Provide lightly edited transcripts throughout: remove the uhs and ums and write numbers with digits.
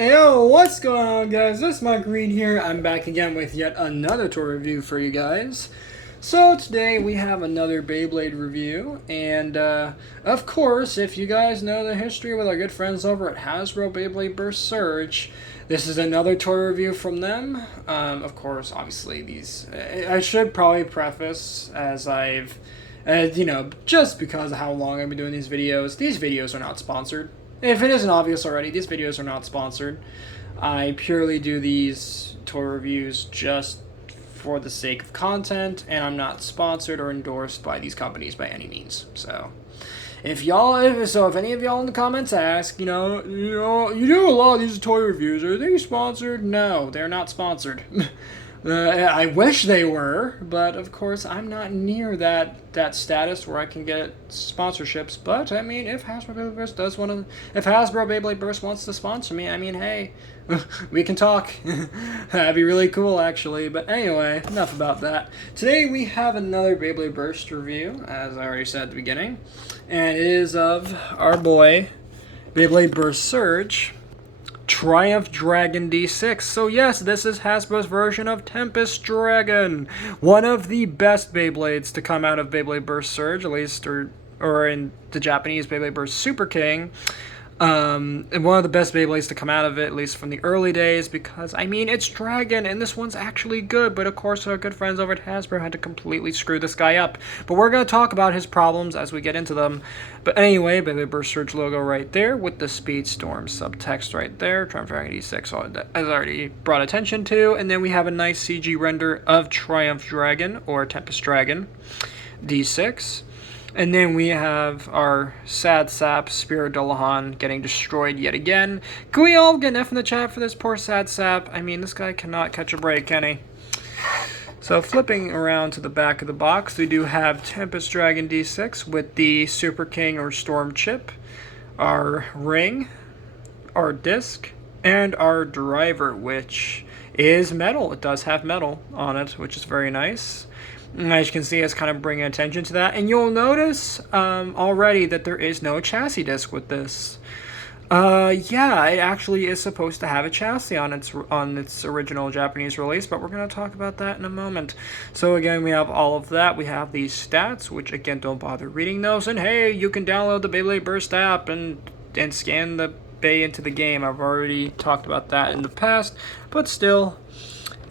Yo, what's going on, guys? This is Mike Reed here. I'm back again with yet another toy review for you guys. So today we have another Beyblade review, and of course, if you guys know the history with our good friends over at Hasbro Beyblade Burst Surge, this is another toy review from them. Of course, obviously these, I should probably preface as just because of how long I've been doing these videos are not sponsored. If it isn't obvious already, these videos are not sponsored. I purely do these toy reviews just for the sake of content, and I'm not sponsored or endorsed by these companies by any means. So, if any of y'all in the comments ask, you do a lot of these toy reviews, are they sponsored? No, they're not sponsored. I wish they were, but of course I'm not near that status where I can get sponsorships. But I mean, if Hasbro Beyblade Burst if Hasbro Beyblade Burst wants to sponsor me, I mean, hey, we can talk. That'd be really cool, actually. But anyway, enough about that. Today we have another Beyblade Burst review, as I already said at the beginning, and it is of our boy Beyblade Burst Surge Triumph Dragon D6. So yes, this is Hasbro's version of Tempest Dragon, one of the best Beyblades to come out of Beyblade Burst Surge, at least, or in the Japanese Beyblade Burst Super King. And one of the best Beyblades to come out of it, at least from the early days, because, I mean, it's Dragon, and this one's actually good, but of course our good friends over at Hasbro had to completely screw this guy up. But we're going to talk about his problems as we get into them. But anyway, Beyblade Burst Surge logo right there, with the SpeedStorm subtext right there, Triumph Dragon D6, as I already brought attention to, and then we have a nice CG render of Triumph Dragon, or Tempest Dragon, D6. And then we have our sad sap, Spirit Dullahan, getting destroyed yet again. Can we all get an F in the chat for this poor sad sap? I mean, this guy cannot catch a break, can he? So flipping around to the back of the box, we do have Tempest Dragon D6 with the Super King or Storm chip, our ring, our disc, and our driver, which is metal. It does have metal on it, which is very nice. And as you can see, it's kind of bringing attention to that. And you'll notice already that there is no chassis disc with this. Yeah, it actually is supposed to have a chassis on its original Japanese release, but we're going to talk about that in a moment. So again, we have all of that. We have these stats, which again, don't bother reading those. And hey, you can download the Beyblade Burst app and scan the Bay into the game. I've already talked about that in the past, but still,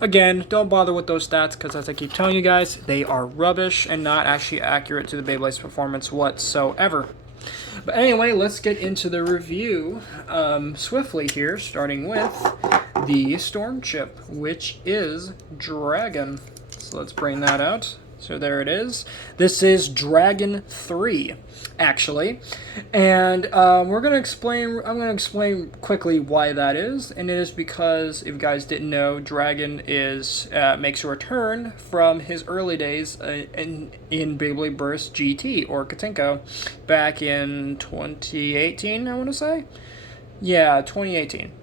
again, don't bother with those stats, because as I keep telling you guys, they are rubbish and not actually accurate to the Beyblade's performance whatsoever. But anyway, let's get into the review swiftly here, starting with the Storm chip, which is Dragon. So let's bring that out. So there it is. This is Dragon 3, actually, and I'm going to explain quickly why that is, and it is because, if you guys didn't know, Dragon makes a return from his early days in Beyblade Burst GT, or Katenko, back in 2018, I want to say? Yeah, 2018.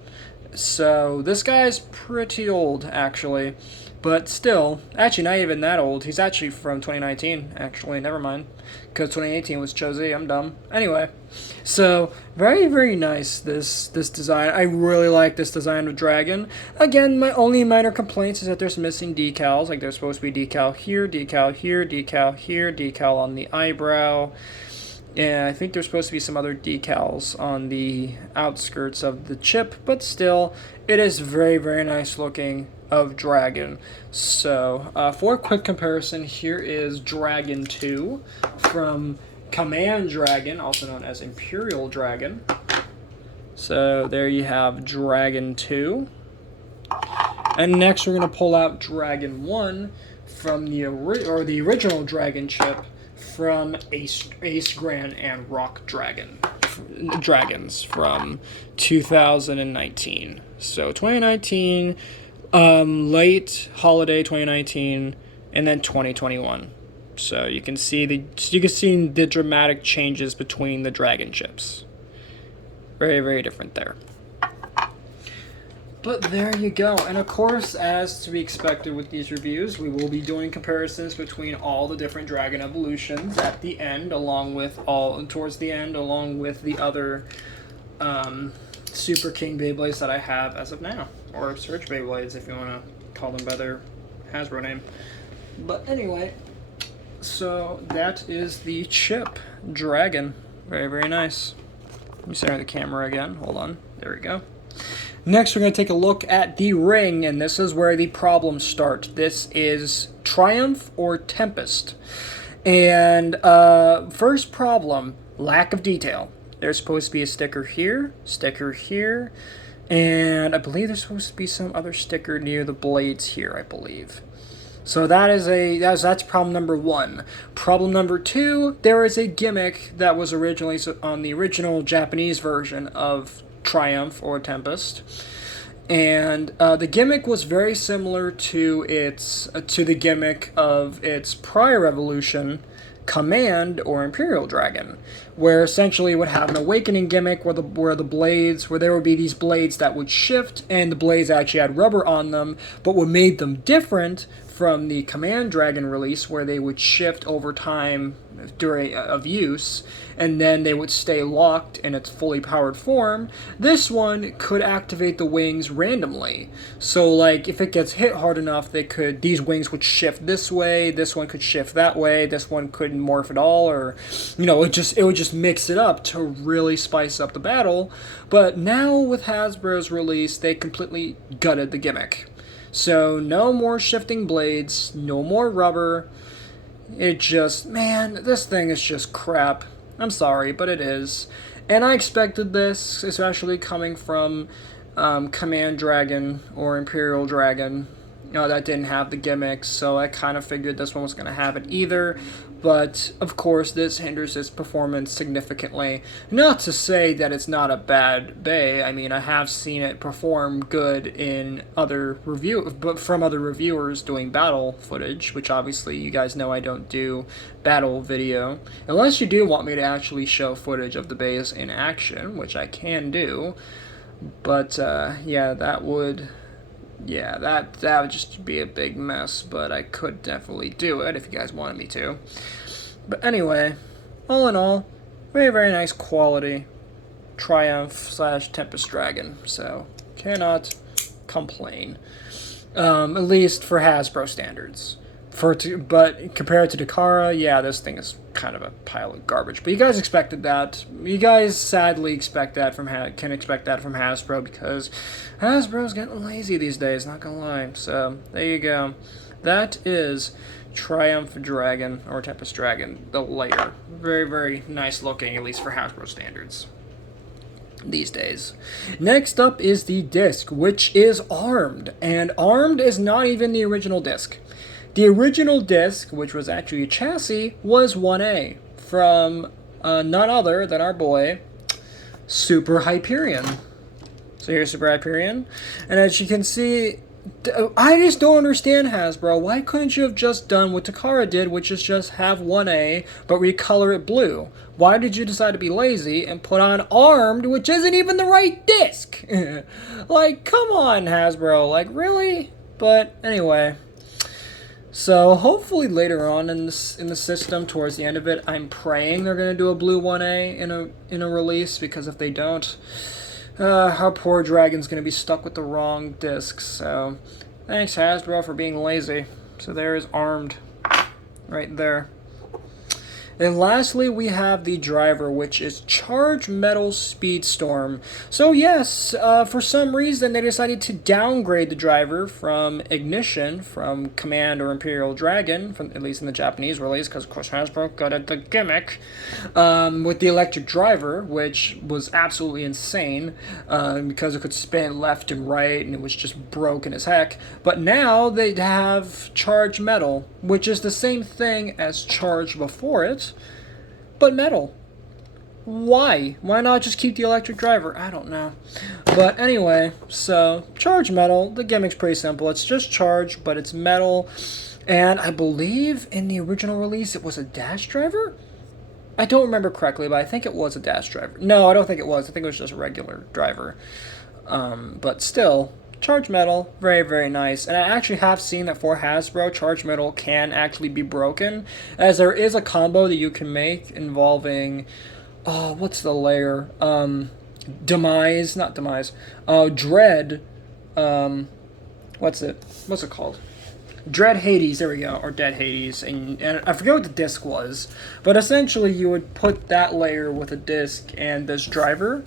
So this guy's pretty old, actually. But still, actually not even that old. He's actually from 2019, actually. Never mind. Because 2018 was Josie. I'm dumb. Anyway. So, very, very nice, this design. I really like this design of Dragon. Again, my only minor complaints is that there's missing decals. Like, there's supposed to be decal here, decal here, decal here, decal on the eyebrow. And I think there's supposed to be some other decals on the outskirts of the chip. But still, it is very, very nice looking of Dragon. So, for a quick comparison, here is Dragon 2 from Command Dragon, also known as Imperial Dragon. So, there you have Dragon 2. And next, we're going to pull out Dragon 1 from the original Dragon chip from Ace Grand and Rock Dragons from 2019. So, 2019... late holiday 2019, and then 2021. So you can see the dramatic changes between the Dragon chips. Very, very different there. But there you go. And of course, as to be expected with these reviews, we will be doing comparisons between all the different Dragon evolutions at the end, towards the end, along with the other Super King Beyblades that I have as of now, or Surge Beyblades if you want to call them by their Hasbro name. But anyway, so that is the Chip Dragon. Very, very nice. Let me center the camera again. Hold on. There we go. Next, we're going to take a look at the ring, and this is where the problems start. This is Triumph or Tempest. And first problem, lack of detail. There's supposed to be a sticker here, and I believe there's supposed to be some other sticker near the blades here, I believe. So that's problem number one. Problem number two, there is a gimmick that was originally on the original Japanese version of Triumph or Tempest, and the gimmick was very similar to the gimmick of its prior evolution, Command or Imperial Dragon, where essentially it would have an awakening gimmick where there would be these blades that would shift, and the blades actually had rubber on them, but what made them different from the Command Dragon release, where they would shift over time of use, and then they would stay locked in its fully powered form, this one could activate the wings randomly. So like if it gets hit hard enough, these wings would shift this way, this one could shift that way, this one couldn't morph at all, or it would just mix it up to really spice up the battle. But now with Hasbro's release, they completely gutted the gimmick. So no more shifting blades, no more rubber. This thing is just crap. I'm sorry, but it is. And I expected this, especially coming from Command Dragon or Imperial Dragon. That didn't have the gimmicks, so I kind of figured this one was going to have it either. But, of course, this hinders its performance significantly. Not to say that it's not a bad Bay. I mean, I have seen it perform good in from other reviewers doing battle footage, which obviously you guys know I don't do battle video. Unless you do want me to actually show footage of the Bays in action, which I can do. But, that would just be a big mess, but I could definitely do it if you guys wanted me to. But anyway, all in all, very, very nice quality Triumph/Tempest Dragon, so cannot complain. At least for Hasbro standards. But compared to Takara, this thing is kind of a pile of garbage. But you guys expected that. You guys sadly can expect that from Hasbro, because Hasbro's getting lazy these days, not gonna lie. So there you go. That is Triumph Dragon or Tempest Dragon, the lighter. Very, very nice looking, at least for Hasbro standards these days. Next up is the disc, which is Armed, and Armed is not even the original disc. The original disc, which was actually a chassis, was 1A from none other than our boy, Super Hyperion. So here's Super Hyperion, and as you can see, I just don't understand, Hasbro. Why couldn't you have just done what Takara did, which is just have 1A, but recolor it blue? Why did you decide to be lazy and put on Armed, which isn't even the right disc? Like, come on, Hasbro. Like, really? But anyway. So hopefully later on in the system, towards the end of it, I'm praying they're going to do a blue 1A in a release, because if they don't, our poor dragon's going to be stuck with the wrong discs. So thanks, Hasbro, for being lazy. So there is Armed right there. And lastly, we have the driver, which is Charge Metal SpeedStorm. So yes, for some reason they decided to downgrade the driver from Ignition, from Command or Imperial Dragon, at least in the Japanese release, because of course Hasbro got at the gimmick, with the electric driver, which was absolutely insane, because it could spin left and right, and it was just broken as heck. But now they have Charge Metal, which is the same thing as Charge before it, but metal. Why? Why not just keep the electric driver? I don't know. But anyway, so Charge Metal, the gimmick's pretty simple. It's just Charge, but it's metal. And I believe in the original release it was a dash driver? I don't remember correctly, but I think it was a dash driver. No, I don't think it was. I think it was just a regular driver. But still, Charge Metal, very, very nice. And I actually have seen that for Hasbro, Charge Metal can actually be broken, as there is a combo that you can make involving, what's the layer? not Demise, Dread, what's it called? Dread Hades, there we go, or Dead Hades, and I forget what the disc was, but essentially you would put that layer with a disc and this driver,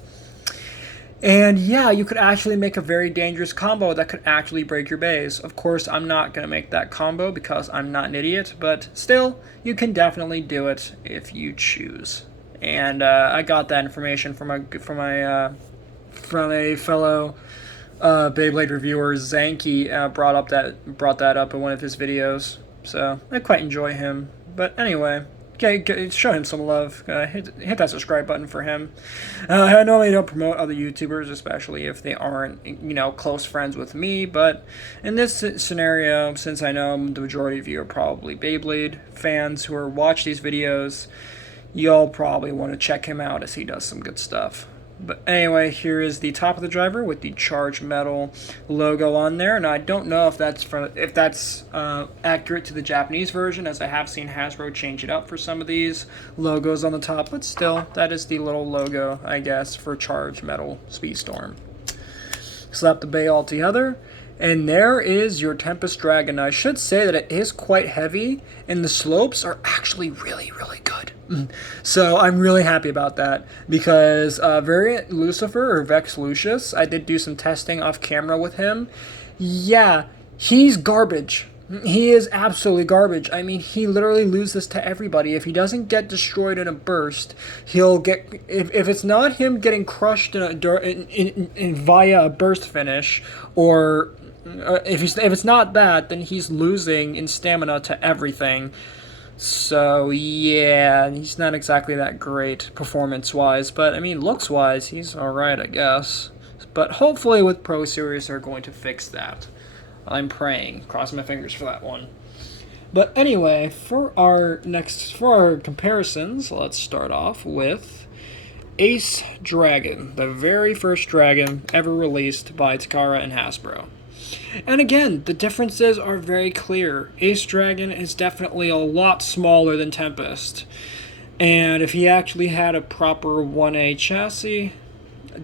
and yeah, you could actually make a very dangerous combo that could actually break your base. Of course, I'm not going to make that combo because I'm not an idiot, but still, you can definitely do it if you choose. And I got that information from a fellow Beyblade reviewer, Zanky, brought that up in one of his videos, so I quite enjoy him. But anyway, show him some love. Hit that subscribe button for him. I normally don't promote other YouTubers, especially if they aren't, close friends with me. But in this scenario, since I know the majority of you are probably Beyblade fans who watch these videos, you'll probably want to check him out as he does some good stuff. But anyway, here is the top of the driver with the Charged Metal logo on there, and I don't know if that's accurate to the Japanese version, as I have seen Hasbro change it up for some of these logos on the top, but still, that is the little logo, I guess, for Charged Metal SpeedStorm. Slap the bay all together, and there is your Tempest Dragon. Now, I should say that it is quite heavy, and the slopes are actually really, really good. So I'm really happy about that, because Variant Lucifer, or Vex Lucius, I did do some testing off camera with him. Yeah, he's garbage. He is absolutely garbage. I mean, he literally loses to everybody. If he doesn't get destroyed in a burst, he'll get... If it's not him getting crushed via a burst finish, or if it's not that, then he's losing in stamina to everything. So, yeah, he's not exactly that great performance-wise, but, I mean, looks-wise, he's alright, I guess. But hopefully with Pro Series, they're going to fix that. I'm praying. Crossing my fingers for that one. But anyway, for our comparisons, let's start off with Ace Dragon, the very first dragon ever released by Takara and Hasbro. And again, the differences are very clear. Ace Dragon is definitely a lot smaller than Tempest. And if he actually had a proper 1A chassis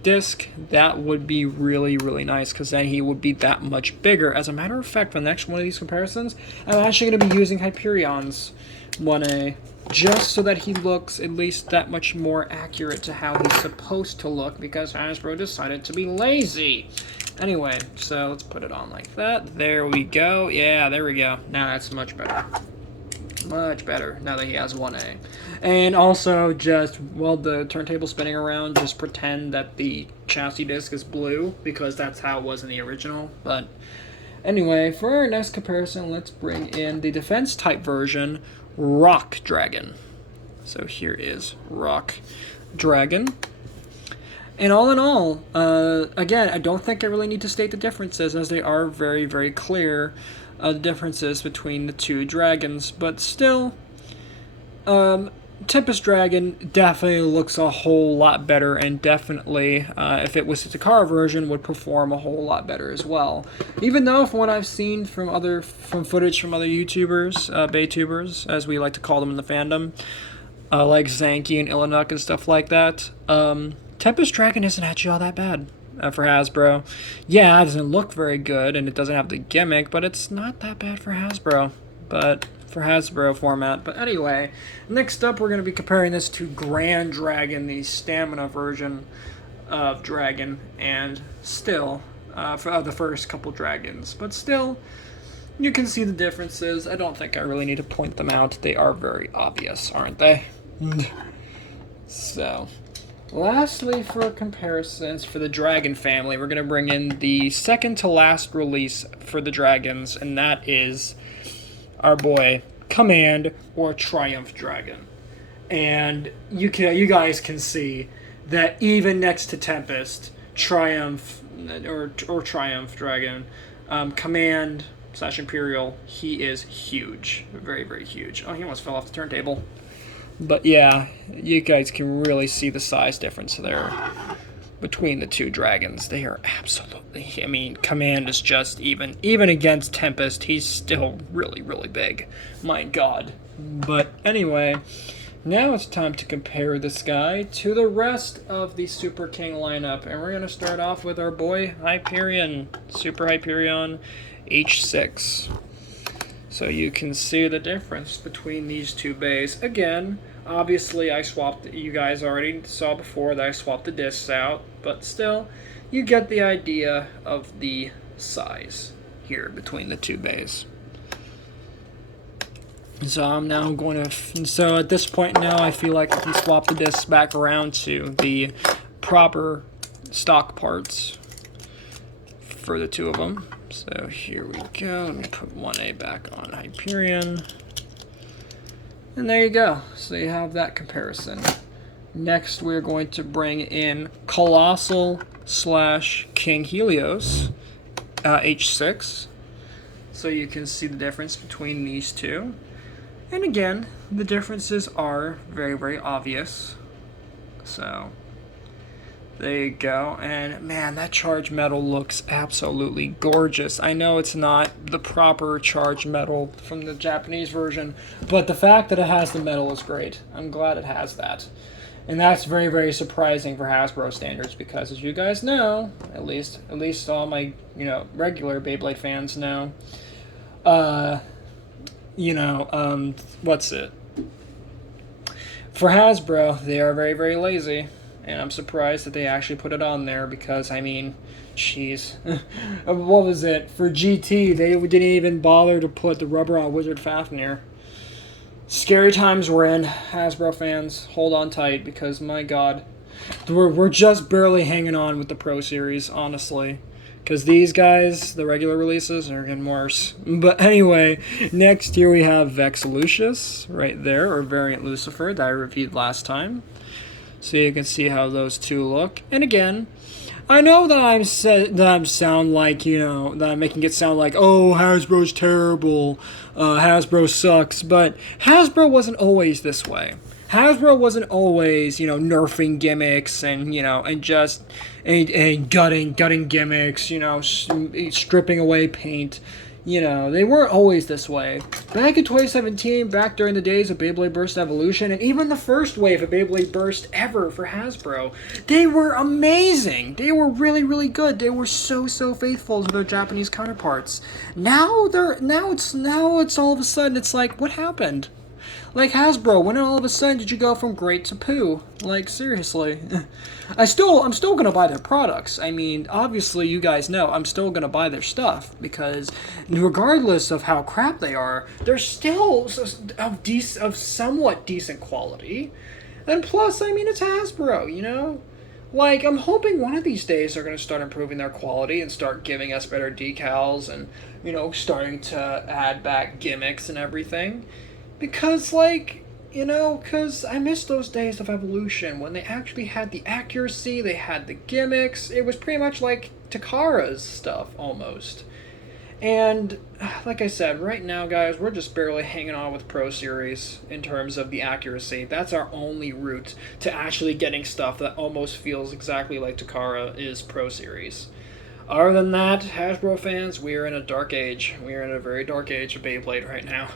disc, that would be really, really nice, because then he would be that much bigger. As a matter of fact, for the next one of these comparisons, I'm actually going to be using Hyperion's 1A, just so that he looks at least that much more accurate to how he's supposed to look, because Hasbro decided to be lazy. Anyway, so let's put it on like that. There we go. Yeah, there we go. Now that's much better. Much better, now that he has 1A. And also, just, while the turntable's spinning around, just pretend that the chassis disc is blue, because that's how it was in the original. But anyway, for our next comparison, let's bring in the defense type version, Rock Dragon. So here is Rock Dragon. And all in all, again, I don't think I really need to state the differences, as they are very, very clear, the differences between the two dragons. But still, Tempest Dragon definitely looks a whole lot better, and definitely, if it was the Takara version, would perform a whole lot better as well. Even though, from what I've seen from footage from other YouTubers, Baytubers, as we like to call them in the fandom, like Zanky and Illinuk and stuff like that, Tempest Dragon isn't actually all that bad for Hasbro. Yeah, it doesn't look very good, and it doesn't have the gimmick, but it's not that bad for Hasbro. But for Hasbro format. But anyway, next up we're going to be comparing this to Grand Dragon, the stamina version of Dragon, and still, for the first couple dragons. But still, you can see the differences. I don't think I really need to point them out. They are very obvious, aren't they? So, lastly, for comparisons for the Dragon family, we're going to bring in the second to last release for the Dragons, and that is our boy Command or Triumph Dragon. And you guys can see that even next to Tempest, Triumph or Triumph Dragon, Command / Imperial, he is huge, very, very huge. Oh, he almost fell off the turntable. But yeah, you guys can really see the size difference there between the two dragons. They are absolutely, I mean, Command is just, even against Tempest, he's still really, really big. My God. But anyway, now it's time to compare this guy to the rest of the Super King lineup. And we're going to start off with our boy Hyperion, Super Hyperion H6. So you can see the difference between these two bays. Again, obviously I swapped, you guys already saw before that I swapped the discs out, but still, you get the idea of the size here between the two bays. So I'm now going to, so at this point now I feel like if you swap the discs back around to the proper stock parts for the two of them. So here we go, let me put 1A back on Hyperion. And there you go, so you have that comparison. Next we're going to bring in Colossal / King Helios H6. So you can see the difference between these two. And again, the differences are very, very obvious. So there you go. And man, that charged metal looks absolutely gorgeous. I know it's not the proper charged metal from the Japanese version, but the fact that it has the metal is great. I'm glad it has that. And that's very, very surprising for Hasbro standards because, as you guys know, at least all my, regular Beyblade fans know, what's it? For Hasbro, they are very, very lazy. And I'm surprised that they actually put it on there because, I mean, jeez. What was it? For GT, they didn't even bother to put the rubber on Wizard Fafnir. Scary times we're in, Hasbro fans. Hold on tight because, my God, we're just barely hanging on with the Pro Series, honestly. Because these guys, the regular releases, are getting worse. But anyway, next here we have Vex Lucius, right there, or Variant Lucifer, that I reviewed last time. So you can see how those two look. And again, I know that that I'm making it sound like, oh, Hasbro's terrible, Hasbro sucks, but Hasbro wasn't always this way. Hasbro wasn't always, nerfing gimmicks and, and gutting gimmicks, stripping away paint. They weren't always this way. Back in 2017, back during the days of Beyblade Burst Evolution, and even the first wave of Beyblade Burst ever for Hasbro, they were amazing. They were really, really good. They were so faithful to their Japanese counterparts. Now it's all of a sudden it's like, what happened? Like, Hasbro, when all of a sudden did you go from great to poo? Like, seriously. I'm still gonna buy their products. I mean, obviously, you guys know I'm still gonna buy their stuff because regardless of how crap they are, they're still of somewhat decent quality. And plus, I mean, it's Hasbro, Like, I'm hoping one of these days they're going to start improving their quality and start giving us better decals and, starting to add back gimmicks and everything. Because, because I miss those days of Evolution when they actually had the accuracy, they had the gimmicks. It was pretty much like Takara's stuff, almost. And, like I said, right now, guys, we're just barely hanging on with Pro Series in terms of the accuracy. That's our only route to actually getting stuff that almost feels exactly like Takara is Pro Series. Other than that, Hasbro fans, we are in a dark age. We are in a very dark age of Beyblade right now.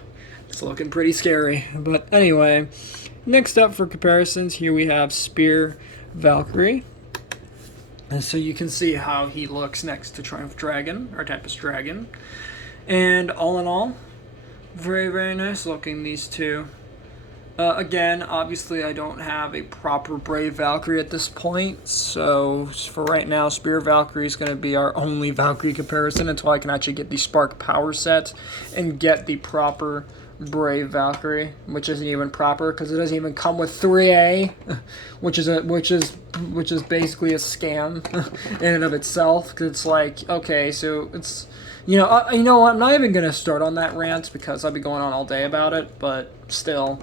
It's looking pretty scary. But anyway, next up for comparisons, here we have Spear Valkyrie. And so you can see how he looks next to Triumph Dragon, or Tempest Dragon. And all in all, very, very nice looking, these two. Again, obviously I don't have a proper Brave Valkyrie at this point, so for right now, Spear Valkyrie is going to be our only Valkyrie comparison until I can actually get the Spark Power set and get the proper Brave Valkyrie, which isn't even proper because it doesn't even come with 3A, which is basically a scam in and of itself. Because it's like, okay, so it's what, I'm not even gonna start on that rant because I'll be going on all day about it. But still,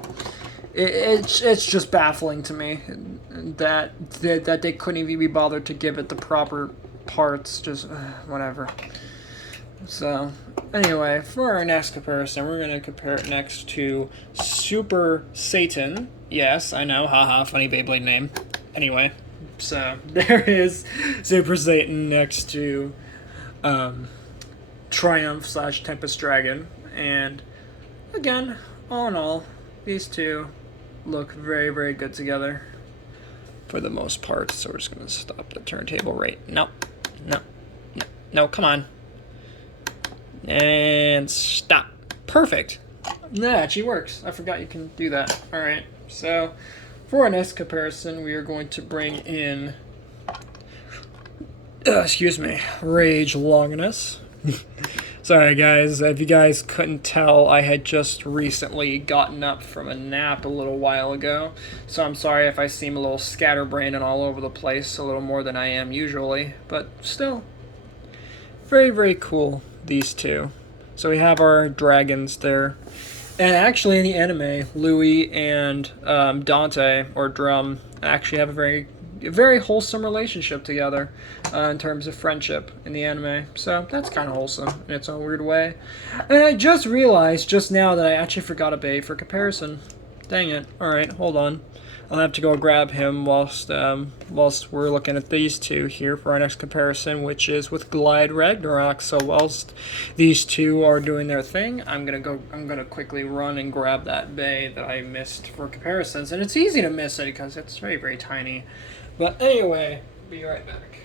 it's just baffling to me that they couldn't even be bothered to give it the proper parts. Just whatever. So, anyway, for our next comparison, we're going to compare it next to Super Satan. Yes, I know, haha, funny Beyblade name. Anyway, so there is Super Satan next to Triumph / Tempest Dragon. And, again, all in all, these two, look very, very good together for the most part. So we're just going to stop the turntable right. No, no, no, no, come on. And stop. Perfect. That actually works. I forgot you can do that. All right. So for our next comparison, we are going to bring in, excuse me, Rage Longinus. Sorry guys, if you guys couldn't tell, I had just recently gotten up from a nap a little while ago, so I'm sorry if I seem a little scatterbrained and all over the place, a little more than I am usually, but still, very, very cool, these two. So we have our dragons there, and actually in the anime, Louis and Dante, or Drum, actually have a very wholesome relationship together in terms of friendship in the anime. So that's kind of wholesome in its own weird way. And I just realized just now that I actually forgot a Bay for comparison. Dang it. Alright, hold on. I'll have to go grab him whilst we're looking at these two here for our next comparison, which is with Glide Ragnarok. So whilst these two are doing their thing, I'm gonna quickly run and grab that Bay that I missed for comparisons. And it's easy to miss it because it's very, very tiny. But anyway, be right back.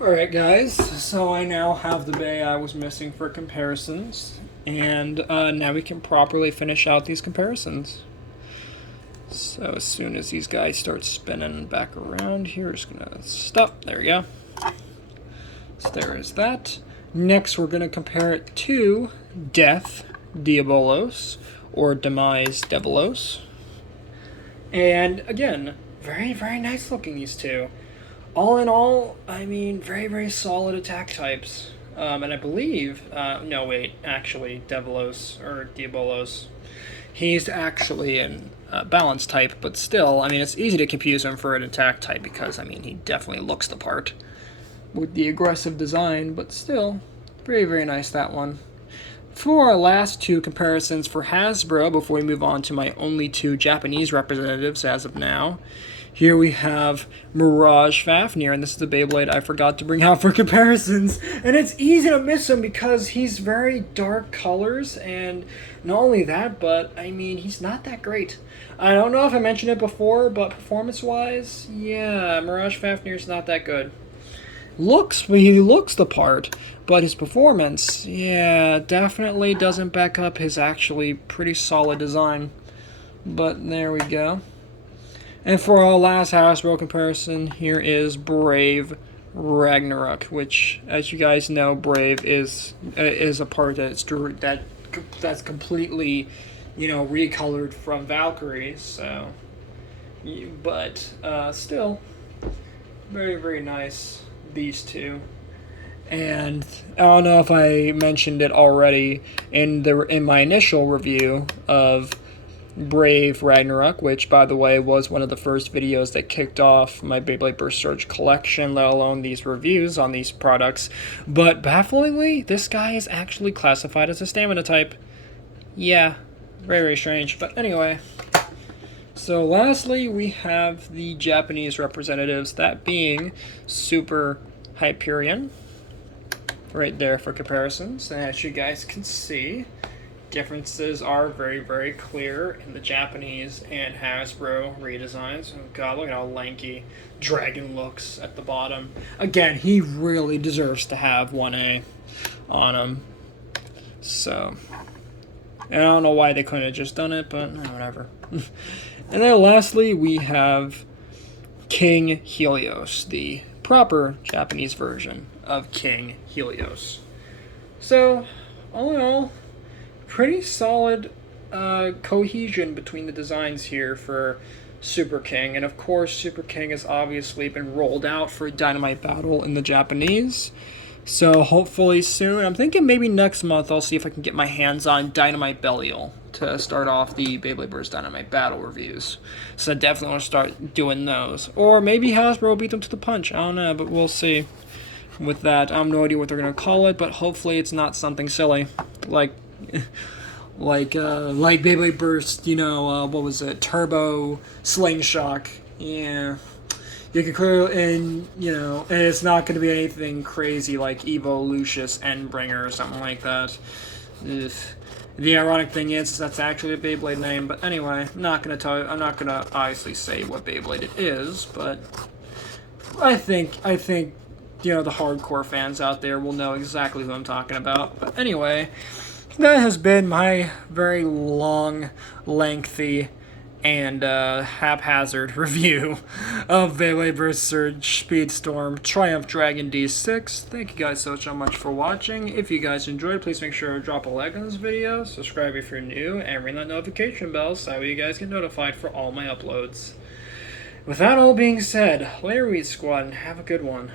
Alright guys, so I now have the Bay I was missing for comparisons, and now we can properly finish out these comparisons. So as soon as these guys start spinning back around here, just gonna stop. There we go. So there is that. Next we're gonna compare it to Death Diabolos, or Demise Diabolos. And again, very, very nice looking, these two. All in all, I mean, very, very solid attack types. And I believe, no wait, actually, Diabolos, he's actually an balance type, but still, I mean, it's easy to confuse him for an attack type because, I mean, he definitely looks the part with the aggressive design, but still, very, very nice, that one. For our last two comparisons for Hasbro, before we move on to my only two Japanese representatives as of now, here we have Mirage Fafnir, and this is the Beyblade I forgot to bring out for comparisons. And it's easy to miss him because he's very dark colors, and not only that, but, I mean, he's not that great. I don't know if I mentioned it before, but performance-wise, yeah, Mirage Fafnir's not that good. He looks the part, but his performance, yeah, definitely doesn't back up his actually pretty solid design. But there we go. And for our last Hasbro comparison, here is Brave Ragnarok, which, as you guys know, Brave is a part that's completely, you know, recolored from Valkyrie. So, but still, very, very nice, these two. And I don't know if I mentioned it already in my initial review of Brave Ragnarok, which, by the way, was one of the first videos that kicked off my Beyblade Burst Surge collection, let alone these reviews on these products. But bafflingly, this guy is actually classified as a stamina type. Yeah, very, very strange. But anyway, so lastly, we have the Japanese representatives, that being Super Hyperion, right there for comparisons. And as you guys can see, differences are very, very clear in the Japanese and Hasbro redesigns. Oh god, look at how lanky Dragon looks at the bottom. Again, he really deserves to have 1A on him. So, and I don't know why they couldn't have just done it, but whatever. And then lastly, we have King Helios, the proper Japanese version of King Helios. So, all in all, pretty solid cohesion between the designs here for Super King. And of course, Super King has obviously been rolled out for Dynamite Battle in the Japanese. So hopefully soon, I'm thinking maybe next month, I'll see if I can get my hands on Dynamite Belial to start off the Beyblade Burst Dynamite Battle reviews. So I definitely want to start doing those. Or maybe Hasbro will beat them to the punch. I don't know, but we'll see. with that. I have no idea what they're gonna call it, but hopefully it's not something silly, like Beyblade Burst. You know, what was it? Turbo Sling Shock. Yeah. You can clearly, and it's not going to be anything crazy like Evo Lucius Endbringer or something like that. Ugh. The ironic thing is that's actually a Beyblade name, but anyway, I'm not going to obviously say what Beyblade it is, but I think the hardcore fans out there will know exactly who I'm talking about. But anyway, that has been my very long, lengthy, and haphazard review of Beyblade vs. Surge SpeedStorm Triumph Dragon D6. Thank you guys so much for watching. If you guys enjoyed, please make sure to drop a like on this video, subscribe if you're new, and ring that notification bell so that way you guys get notified for all my uploads. With that all being said, later, Weed Squad, and have a good one.